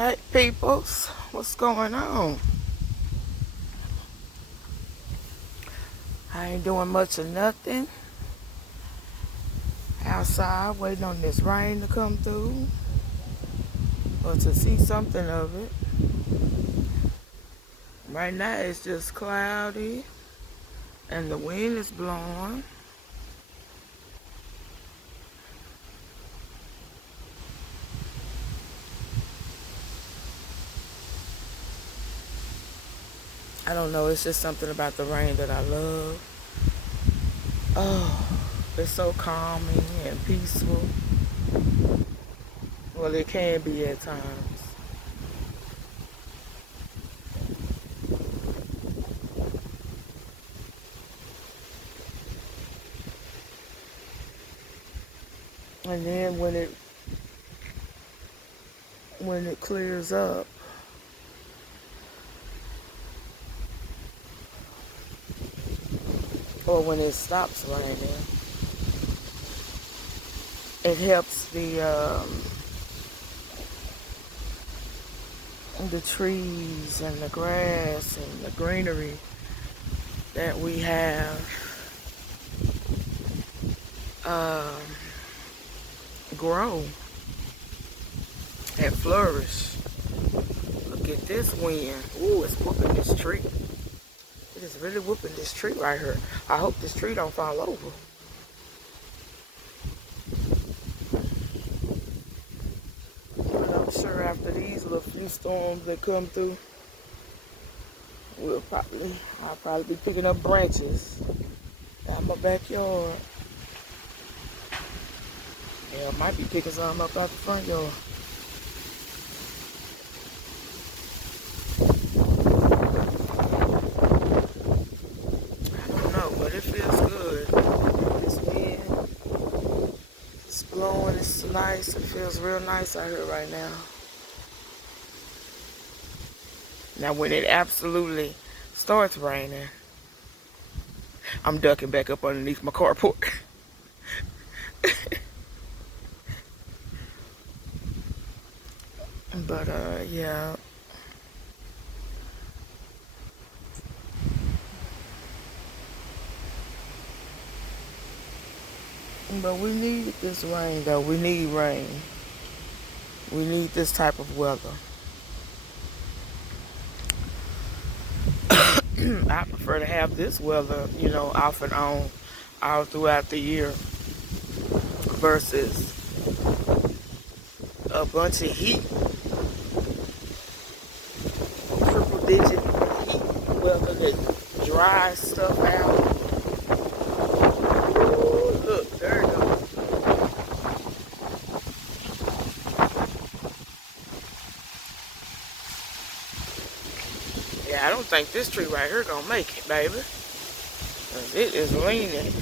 Hey peoples, what's going on? I ain't doing much of nothing. Outside waiting on this rain to come through or to see something of it. Right now it's just cloudy and the wind is blowing. I don't know, it's just something about the rain that I love. Oh, it's so calming and peaceful. Well, it can be at times. And then when it clears up, or when it stops raining, it helps the trees and the grass and the greenery that we have um, grow and flourish. Look at this wind. Ooh, it's whooping this tree. It is really whooping this tree right here. I hope this tree don't fall over. But I'm sure after these little few storms that come through, I'll probably be picking up branches out my backyard. Yeah, I might be picking some up out the front yard. I don't know, but it feels good. This wind is blowing, it's nice. It feels real nice out here right now. Now, when it absolutely starts raining, I'm ducking back up underneath my carport. But, yeah. But we need this rain, though. We need rain. We need this type of weather. I prefer to have this weather, off and on all throughout the year versus a bunch of heat, triple digit heat weather that dries stuff out. Ooh, look, there it goes. Yeah, I don't think this tree right here gonna make it, baby. 'Cause it is leaning.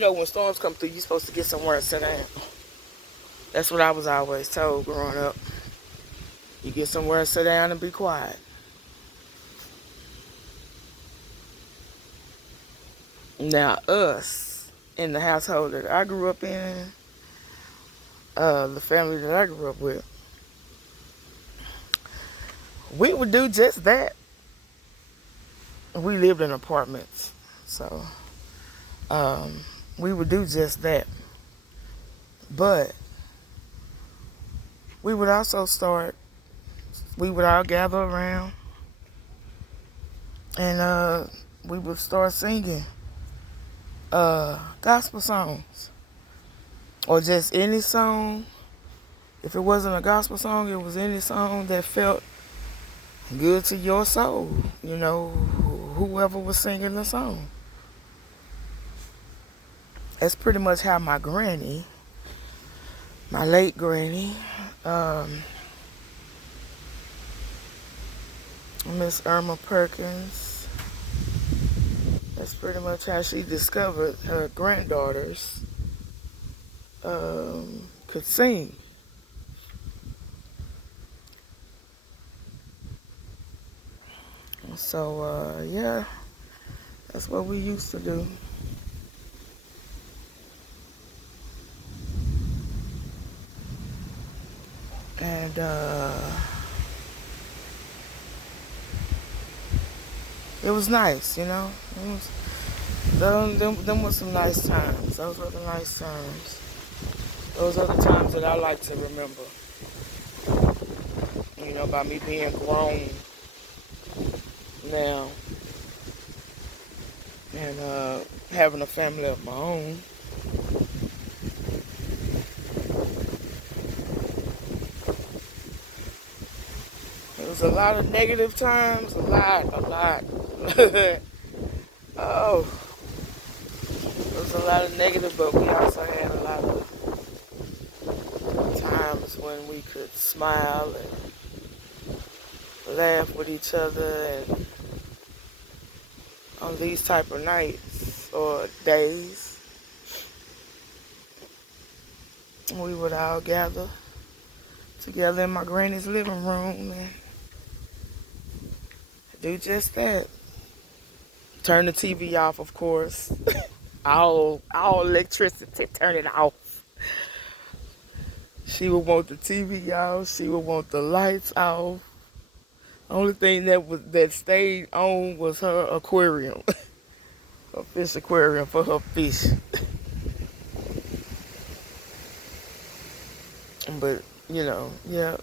But when storms come through, you're supposed to get somewhere to sit down. That's what I was always told growing up. You get somewhere to sit down and be quiet. Now, us in the household that I grew up in, the family that I grew up with, we would do just that. We lived in apartments, so um, we would do just that. But we would also we would all gather around and we would start singing gospel songs or just any song. If it wasn't a gospel song, it was any song that felt good to your soul, whoever was singing the song. That's pretty much how my granny, my late granny, Miss Irma Perkins, that's pretty much how she discovered her granddaughters could sing. So, yeah, that's what we used to do. And it was nice, you know. Them were some nice times. Those were the nice times. Those are the times that I like to remember. You know, by me being grown now and having a family of my own. It was a lot of negative times, a lot. Oh, it was a lot of negative, but we also had a lot of times when we could smile and laugh with each other, and on these type of nights or days, we would all gather together in my granny's living room and do just that. Turn the TV off, of course. all electricity, turn it off. She would want the TV off. She would want the lights off. Only thing that stayed on was her aquarium, her fish aquarium for her fish. But you know, yeah.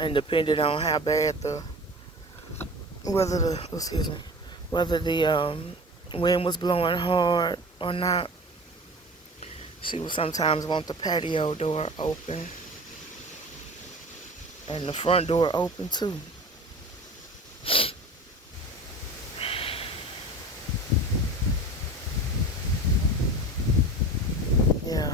And depending on how bad whether the wind was blowing hard or not, she would sometimes want the patio door open and the front door open too. Yeah.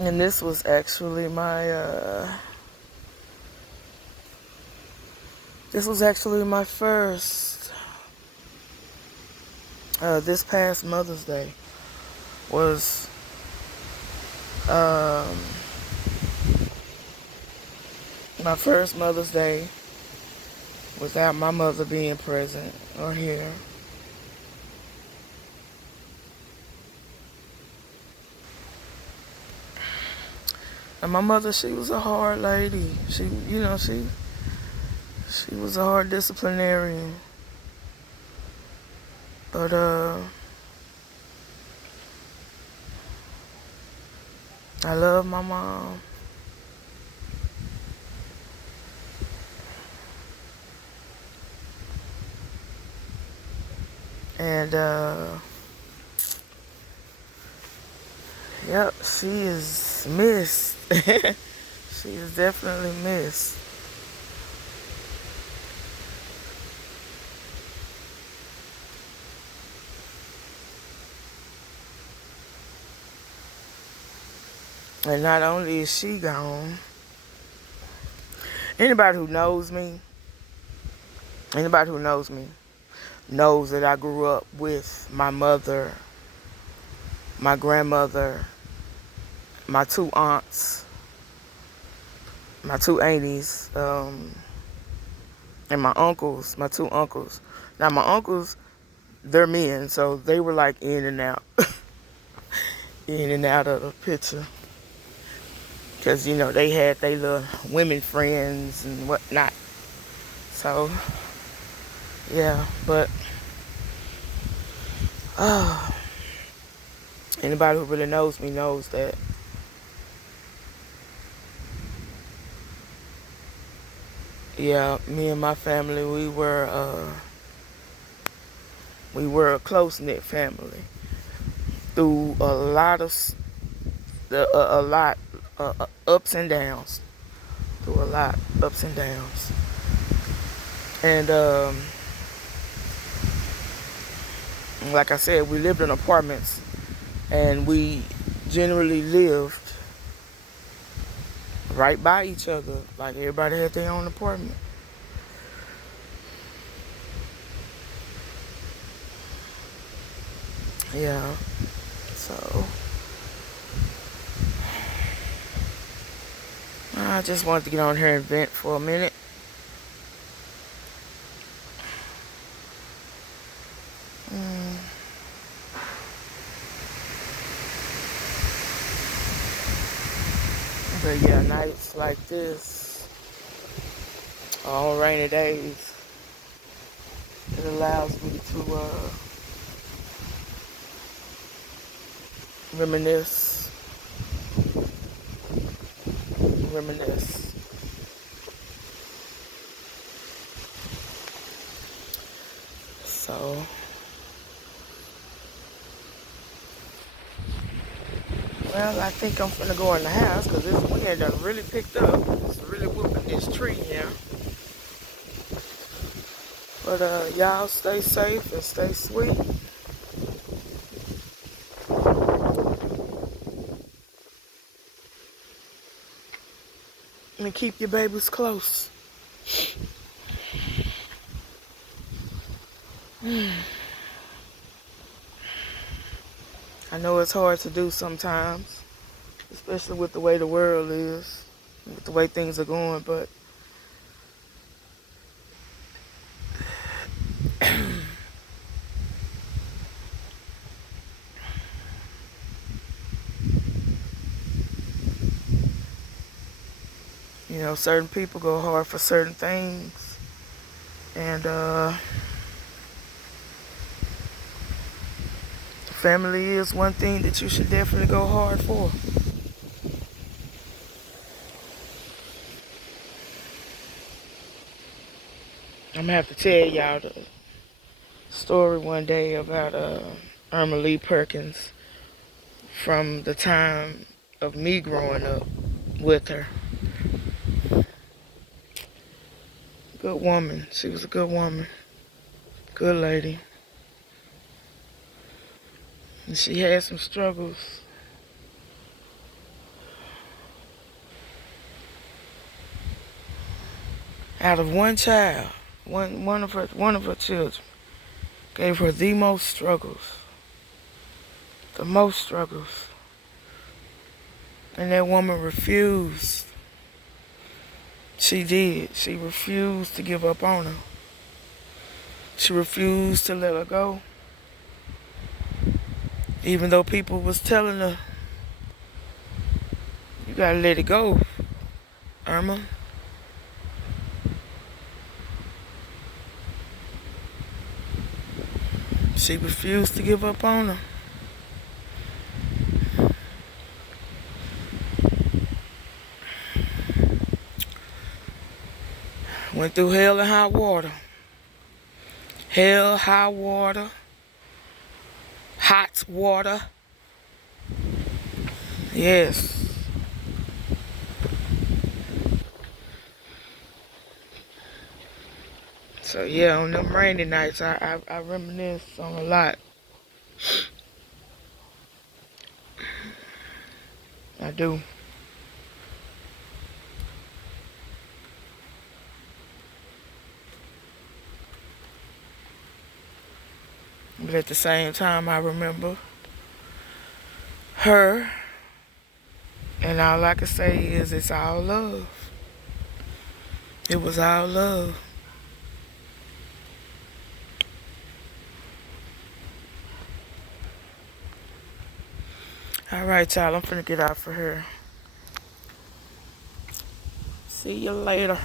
And this was actually my first, this past Mother's Day was my first Mother's Day without my mother being present or here. And my mother, she was a hard lady. She was a hard disciplinarian. But I love my mom. And yep, she is missed. She is definitely missed. And not only is she gone, anybody who knows me knows that I grew up with my mother, my grandmother, my two aunts, my two aunties, and my two uncles. Now my uncles, they're men, so they were like in and out, in and out of the picture. Because, you know, they had their little women friends and whatnot. So, yeah, but anybody who really knows me knows that yeah, me and my family, we were a close-knit family through a lot of ups and downs, and like I said, we lived in apartments, and we generally lived right by each other. Like everybody had their own apartment. Yeah. So, all I just wanted to get on here and vent for a minute. But yeah, nights like this, on rainy days, it allows me to reminisce. So, well, I think I'm finna go in the house because this wind done really picked up. It's really whooping this tree here. But y'all stay safe and stay sweet. And keep your babies close. I know it's hard to do sometimes, especially with the way the world is, with the way things are going, but you know, certain people go hard for certain things. And family is one thing that you should definitely go hard for. I'm gonna have to tell y'all the story one day about Irma Lee Perkins from the time of me growing up with her. Good woman. She was a good woman. Good lady. And she had some struggles. Out of one child, one of her children gave her the most struggles. The most struggles. And that woman refused. She did. She refused to give up on her. She refused to let her go. Even though people was telling her, you gotta let it go, Irma. She refused to give up on her. Went through hell and high water. Hell, high water, hot water. Yes. So yeah, on them rainy nights, I reminisce on a lot. I do. But at the same time, I remember her. And all I can say is it's all love. It was all love. All right, y'all. I'm finna get out for here. See you later.